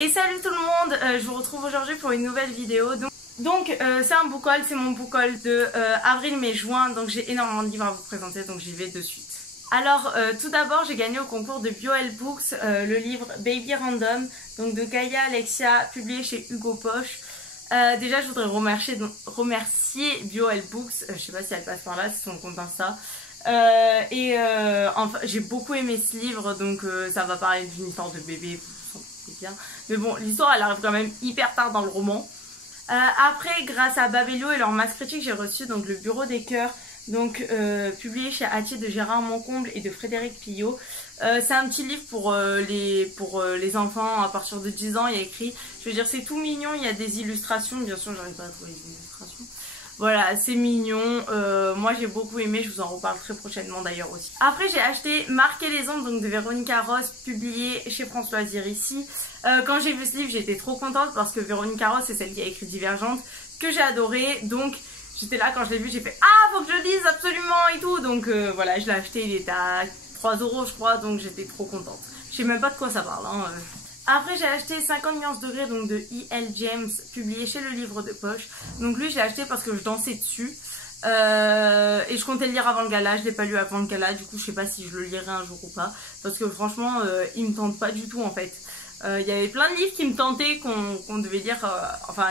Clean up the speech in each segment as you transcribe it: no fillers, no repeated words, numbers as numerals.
Et salut tout le monde, je vous retrouve aujourd'hui pour une nouvelle vidéo. Donc c'est un book haul, c'est mon book haul de avril, mai, juin, donc j'ai énormément de livres à vous présenter, donc j'y vais de suite. Alors tout d'abord j'ai gagné au concours de BioL Books le livre Baby Random, donc de Gaïa Alexia, publié chez Hugo Poche. Déjà je voudrais remercier BioL Books, je sais pas si elle passe par là, c'est son compte Insta. Enfin, j'ai beaucoup aimé ce livre, donc ça va parler d'une histoire de bébé, bien. Mais bon, l'histoire elle arrive quand même hyper tard dans le roman. Après, grâce à Babelio et leur masse critique, j'ai reçu donc le Bureau des cœurs, donc publié chez Hatier de Gérard Moncomble et de Frédéric Pillot. C'est un petit livre pour les enfants à partir de 10 ans. Il y a écrit, je veux dire, c'est tout mignon. Il y a des illustrations, bien sûr, j'arrive pas à trouver les illustrations. Voilà, c'est mignon. Moi j'ai beaucoup aimé, je vous en reparle très prochainement d'ailleurs aussi. Après j'ai acheté Marquer les ombres donc de Véronica Ross, publié chez France Loisirs ici. Quand j'ai vu ce livre j'étais trop contente parce que Véronica Ross c'est celle qui a écrit Divergente, que j'ai adoré. Donc j'étais là quand je l'ai vu, j'ai fait ah faut que je lise absolument et tout. Donc voilà, je l'ai acheté, il était à 3 € je crois, donc j'étais trop contente. Je sais même pas de quoi ça parle hein. Après j'ai acheté 50 nuances degrés donc de E.L. James, publié chez le livre de poche. Donc lui j'ai acheté parce que je dansais dessus et je comptais le lire avant le gala. Je l'ai pas lu avant le gala, du coup je sais pas si je le lirai un jour ou pas, parce que franchement il me tente pas du tout en fait. Il y avait plein de livres qui me tentaient, qu'on devait lire, enfin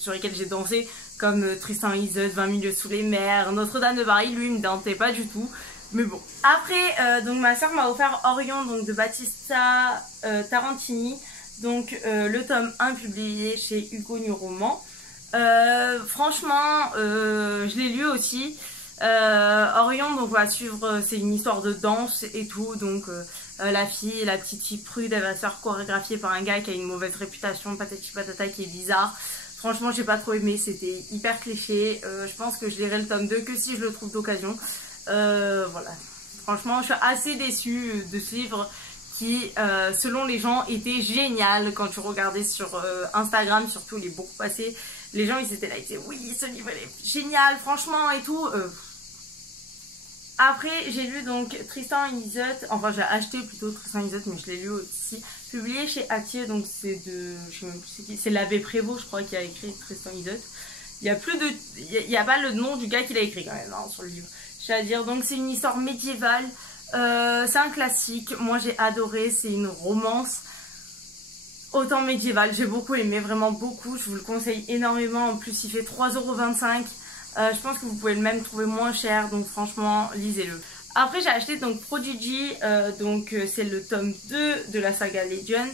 sur lesquels j'ai dansé, comme Tristan et Isolde, 20 milieux sous les mers, Notre-Dame de Paris. Lui il me tentait pas du tout. Mais bon. Après, donc ma soeur m'a offert Orion donc de Battista Tarantini, donc le tome 1 publié chez Hugo New Roman. Franchement, je l'ai lu aussi. Orion, donc on va suivre, c'est une histoire de danse et tout, donc la petite fille prude, elle va se faire chorégraphier par un gars qui a une mauvaise réputation, patati patata, qui est bizarre. Franchement, j'ai pas trop aimé, c'était hyper cliché. Je pense que je lirai le tome 2 que si je le trouve d'occasion. Voilà, franchement je suis assez déçue de ce livre qui selon les gens était génial. Quand tu regardais sur Instagram surtout, il est beaucoup passé, les gens ils étaient là, ils disaient oui ce livre est génial franchement et tout. Après j'ai lu donc Tristan et Isolde, enfin j'ai acheté plutôt Tristan et Isolde mais je l'ai lu aussi, publié chez Hatier, donc c'est de, je sais même plus c'est qui, c'est l'abbé Prévost je crois qui a écrit Tristan et Isolde. Il y a plus de, il y a pas le nom du gars qui l'a écrit quand même hein, sur le livre. C'est-à-dire, donc c'est une histoire médiévale, c'est un classique, moi j'ai adoré, c'est une romance autant médiévale, j'ai beaucoup aimé, vraiment beaucoup, je vous le conseille énormément, en plus il fait 3,25 €, je pense que vous pouvez le même trouver moins cher, donc franchement lisez-le. Après j'ai acheté donc Prodigy, donc c'est le tome 2 de la saga Legend,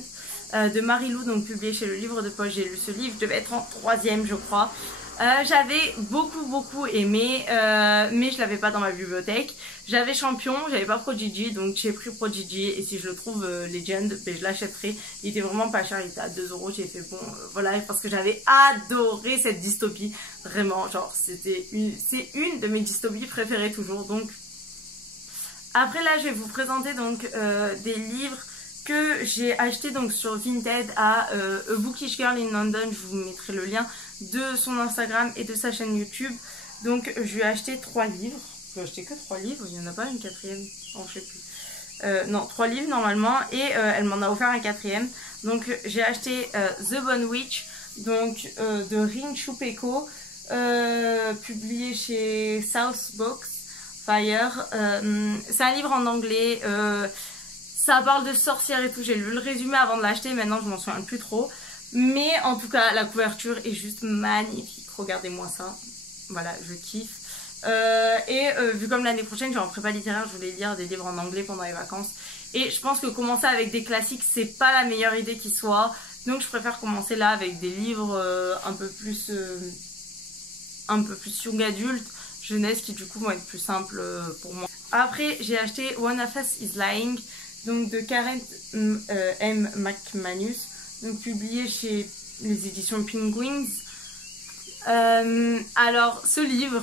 de Marie-Lou, donc publié chez le livre de poche. J'ai lu ce livre, je devais être en 3e je crois. J'avais beaucoup aimé, mais je l'avais pas dans ma bibliothèque. J'avais Champion, j'avais pas Prodigy, donc j'ai pris Prodigy, et si je le trouve Legend, ben, je l'achèterai. Il était vraiment pas cher, il était à 2 €, j'ai fait bon voilà, parce que j'avais adoré cette dystopie, vraiment, genre c'est une de mes dystopies préférées toujours. Donc après là je vais vous présenter donc des livres que j'ai acheté donc sur Vinted à A Bookish Girl in London. Je vous mettrai le lien de son Instagram et de sa chaîne YouTube. Donc je lui ai acheté 3 livres. Je lui ai acheté que 3 livres, il n'y en a pas une 4e, oh, je sais plus. Non, 3 livres normalement, et elle m'en a offert un 4e. Donc j'ai acheté The Bone Witch, donc de Rin Chupeko, publié chez South Box Fire. C'est un livre en anglais. Ça parle de sorcières et tout, j'ai lu le résumé avant de l'acheter, maintenant je m'en souviens plus trop. Mais en tout cas, la couverture est juste magnifique, regardez-moi ça. Voilà, je kiffe. Vu comme l'année prochaine, j'ai en prépa littéraire, je voulais lire des livres en anglais pendant les vacances. Et je pense que commencer avec des classiques, c'est pas la meilleure idée qui soit. Donc je préfère commencer là avec des livres un peu plus young adulte, jeunesse, qui du coup vont être plus simples pour moi. Après, j'ai acheté One of Us is Lying, donc de Karen M. McManus, donc publié chez les éditions Penguins. Alors ce livre,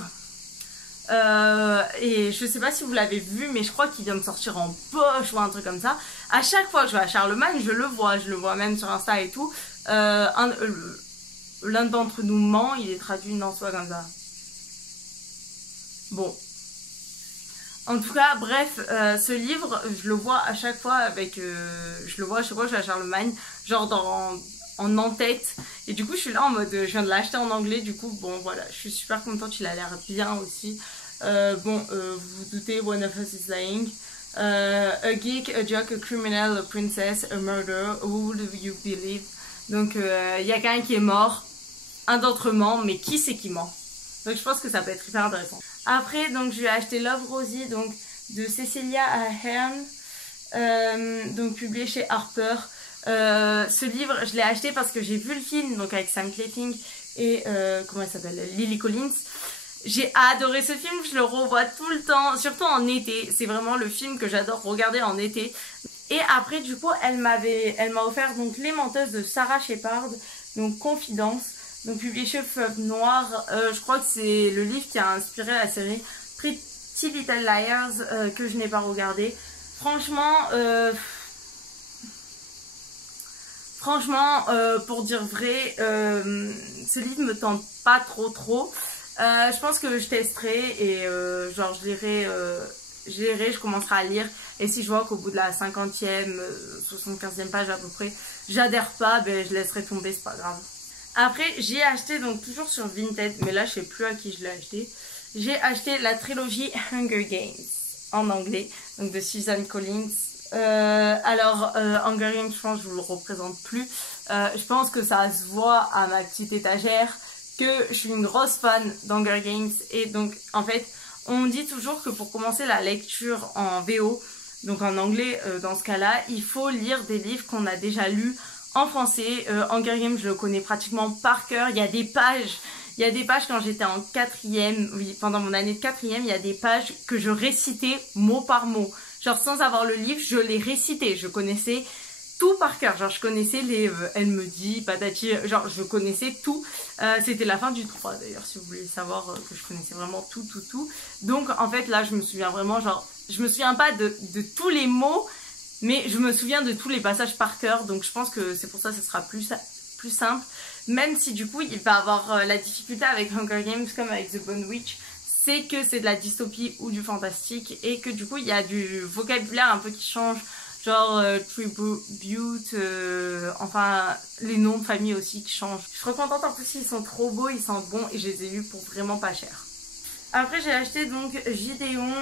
et je sais pas si vous l'avez vu, mais je crois qu'il vient de sortir en poche ou un truc comme ça. À chaque fois que je vais à Charlemagne, je le vois même sur Insta et tout. L'un d'entre nous ment, il est traduit non soit comme ça. Bon. En tout cas, bref, ce livre, je le vois à chaque fois avec... je le vois à chaque fois que je suis à Charlemagne, genre en en-tête. Et du coup, je suis là en mode... je viens de l'acheter en anglais, du coup, bon, voilà. Je suis super contente, il a l'air bien aussi. Vous vous doutez, One of Us is Lying. A geek, a jock, a criminal, a princess, a murderer, who would you believe? Donc, il y a quelqu'un qui est mort, un d'entre ment, mais qui c'est qui ment? Donc je pense que ça peut être hyper intéressant. Après, donc je vais acheter Love Rosie, donc de Cecilia Ahern, donc publié chez Harper. Ce livre, je l'ai acheté parce que j'ai vu le film, donc avec Sam Claflin et comment elle s'appelle, Lily Collins. J'ai adoré ce film, je le revois tout le temps, surtout en été. C'est vraiment le film que j'adore regarder en été. Et après, du coup, elle m'a offert donc Les Menteuses de Sarah Shepard, donc Confidence. Donc publié chez Fleuve Noir, je crois que c'est le livre qui a inspiré la série Pretty Little Liars que je n'ai pas regardé. Franchement, pour dire vrai, ce livre me tente pas trop. Je pense que je testerai et genre je lirai, je commencerai à lire. Et si je vois qu'au bout de la 50e, 75e page à peu près, j'adhère pas, ben je laisserai tomber, c'est pas grave. Après, j'ai acheté, donc toujours sur Vinted, mais là je sais plus à qui je l'ai acheté. J'ai acheté la trilogie Hunger Games en anglais, donc de Susan Collins. Hunger Games, je pense que je vous le représente plus. Je pense que ça se voit à ma petite étagère que je suis une grosse fan d'Hunger Games. Et donc, en fait, on dit toujours que pour commencer la lecture en VO, donc en anglais dans ce cas-là, il faut lire des livres qu'on a déjà lus en français. Hunger Games, je le connais pratiquement par cœur. Il y a des pages quand j'étais en 4e, oui, pendant mon année de 4e, il y a des pages que je récitais mot par mot. Genre sans avoir le livre, je les récitais. Je connaissais tout par cœur. Genre je connaissais les elle me dit, patati, genre je connaissais tout. C'était la fin du 3 d'ailleurs, si vous voulez savoir que je connaissais vraiment tout. Donc en fait là, je me souviens vraiment, genre, je me souviens pas de tous les mots, mais je me souviens de tous les passages par cœur, donc je pense que c'est pour ça que ce sera plus simple. Même si du coup il va avoir la difficulté avec Hunger Games comme avec The Bone Witch, c'est que c'est de la dystopie ou du fantastique et que du coup il y a du vocabulaire un peu qui change, genre tribute, enfin les noms de famille aussi qui changent. Je suis trop contente, en plus ils sont trop beaux, ils sentent bon et je les ai eus pour vraiment pas cher. Après j'ai acheté donc Gideon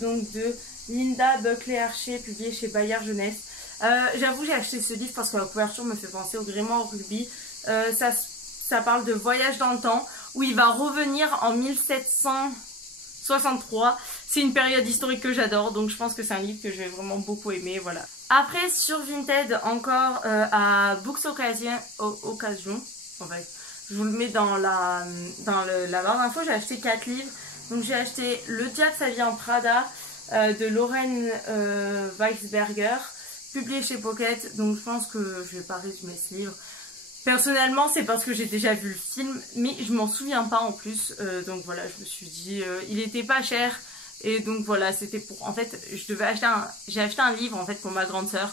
donc de Linda Buckley Archer, publié chez Bayard Jeunesse. J'avoue j'ai acheté ce livre parce que la couverture me fait penser au Grimoire Ruby. Ça parle de voyage dans le temps où il va revenir en 1763. C'est une période historique que j'adore, donc je pense que c'est un livre que je vais vraiment beaucoup aimer, voilà. Après sur Vinted encore à Books Occasion, en fait, je vous le mets dans la barre d'infos. J'ai acheté 4 livres. Donc j'ai acheté Le Diable s'habille en Prada de Lauren Weisberger, publié chez Pocket. Donc je pense que je vais pas résumer ce livre. Personnellement, c'est parce que j'ai déjà vu le film, mais je m'en souviens pas en plus. Donc voilà, je me suis dit, il était pas cher. Et donc voilà, c'était pour... En fait, j'ai acheté un livre en fait pour ma grande sœur.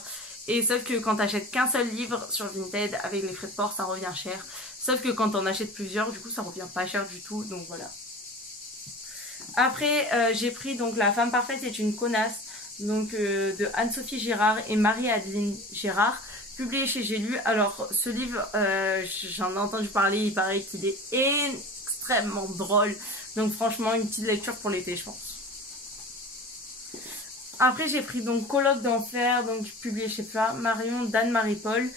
Et sauf que quand t'achètes qu'un seul livre sur Vinted, avec les frais de port, ça revient cher. Sauf que quand on achète plusieurs, du coup, ça revient pas cher du tout. Donc voilà. Après, j'ai pris donc La femme parfaite est une connasse, donc de Anne-Sophie Girard et Marie-Adeline Girard, publié chez J'ai lu. Alors ce livre, j'en ai entendu parler, il paraît qu'il est extrêmement drôle. Donc franchement, une petite lecture pour l'été, je pense. Après, j'ai pris donc Colloque d'enfer, donc publié chez Marion d'Anne-Marie Paul.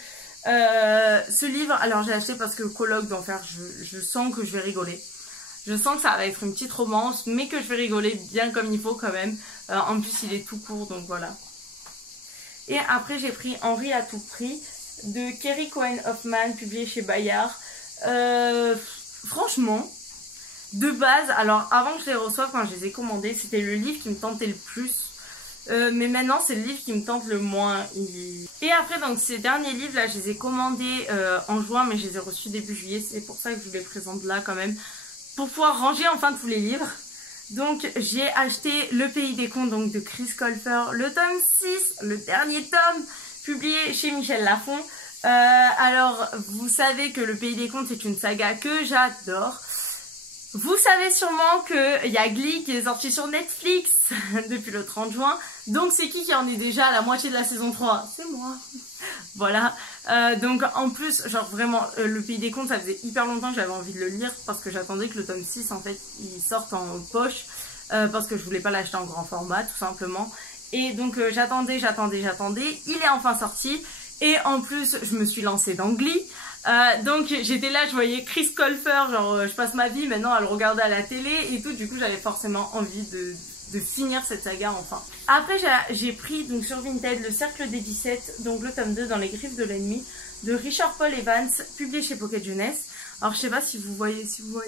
Ce livre, alors j'ai acheté parce que Colloque d'enfer, je sens que je vais rigoler. Je sens que ça va être une petite romance, mais que je vais rigoler bien comme il faut quand même. En plus, il est tout court, donc voilà. Et après, j'ai pris Henri à tout prix de Kerry Cohen Hoffman, publié chez Bayard. Franchement, de base, alors avant que je les reçoive, quand je les ai commandés, c'était le livre qui me tentait le plus. Mais maintenant, c'est le livre qui me tente le moins. Et après, donc ces derniers livres, là, je les ai commandés en juin, mais je les ai reçus début juillet. C'est pour ça que je vous les présente là quand même, pour pouvoir ranger enfin tous les livres. Donc j'ai acheté Le Pays des Contes, donc de Chris Colfer, le tome 6, le dernier tome, publié chez Michel Lafon. Alors vous savez que Le Pays des Contes c'est une saga que j'adore. Vous savez sûrement qu'il y a Glee qui est sorti sur Netflix depuis le 30 juin. Donc c'est qui en est déjà à la moitié de la saison 3? C'est moi. Voilà. Donc en plus, genre vraiment, le Pays des Contes, ça faisait hyper longtemps que j'avais envie de le lire parce que j'attendais que le tome 6 en fait il sorte en poche parce que je voulais pas l'acheter en grand format tout simplement. Et donc j'attendais. Il est enfin sorti et en plus je me suis lancée dans Glee. Donc j'étais là, je voyais Chris Colfer, genre je passe ma vie maintenant à le regarder à la télé et tout, du coup j'avais forcément envie de finir cette saga enfin. Après j'ai pris donc sur Vinted le Cercle des 17, donc le tome 2 dans les griffes de l'ennemi de Richard Paul Evans, publié chez Pocket Jeunesse. Alors je sais pas si vous voyez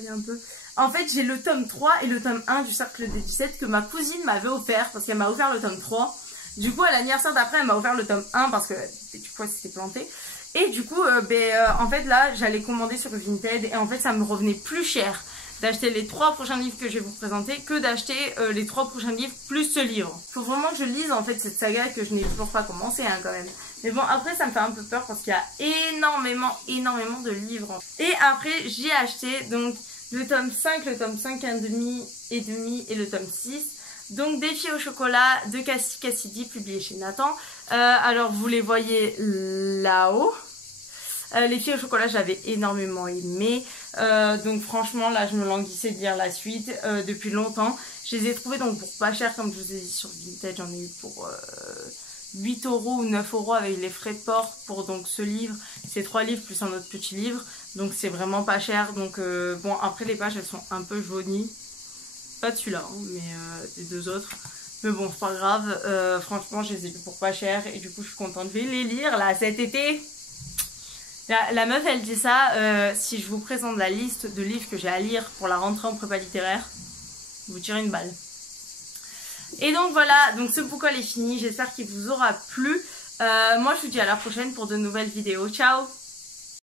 un peu. En fait j'ai le tome 3 et le tome 1 du Cercle des 17 que ma cousine m'avait offert parce qu'elle m'a offert le tome 3. Du coup à l'anniversaire d'après elle m'a offert le tome 1 parce que du coup elle s'était plantée. Et du coup, en fait là, j'allais commander sur Vinted et en fait ça me revenait plus cher d'acheter les 3 prochains livres que je vais vous présenter que d'acheter les 3 prochains livres plus ce livre. Faut vraiment que je lise en fait cette saga que je n'ai toujours pas commencé hein, quand même. Mais bon, après ça me fait un peu peur parce qu'il y a énormément de livres. Et après j'ai acheté donc le tome 5, le tome 5,5 et le tome 6. Donc Défi au chocolat de Cassie Cassidy, publié chez Nathan. Alors vous les voyez là-haut. Les filles au chocolat j'avais énormément aimé. Donc franchement là je me languissais de lire la suite depuis longtemps. Je les ai trouvés donc pour pas cher comme je vous ai dit sur Vinted. J'en ai eu pour 8 € ou 9 € avec les frais de port pour donc ce livre. C'est 3 livres plus un autre petit livre. Donc c'est vraiment pas cher. Donc bon après les pages elles sont un peu jaunies. Pas de celui-là, hein, mais des deux autres. Mais bon, c'est pas grave. Franchement, je les ai vus pour pas cher. Et du coup, je suis contente. Je vais les lire là cet été. La meuf, elle dit ça. Si je vous présente la liste de livres que j'ai à lire pour la rentrée en prépa littéraire, vous tirez une balle. Et donc voilà, donc ce book haul est fini. J'espère qu'il vous aura plu. Moi, je vous dis à la prochaine pour de nouvelles vidéos. Ciao!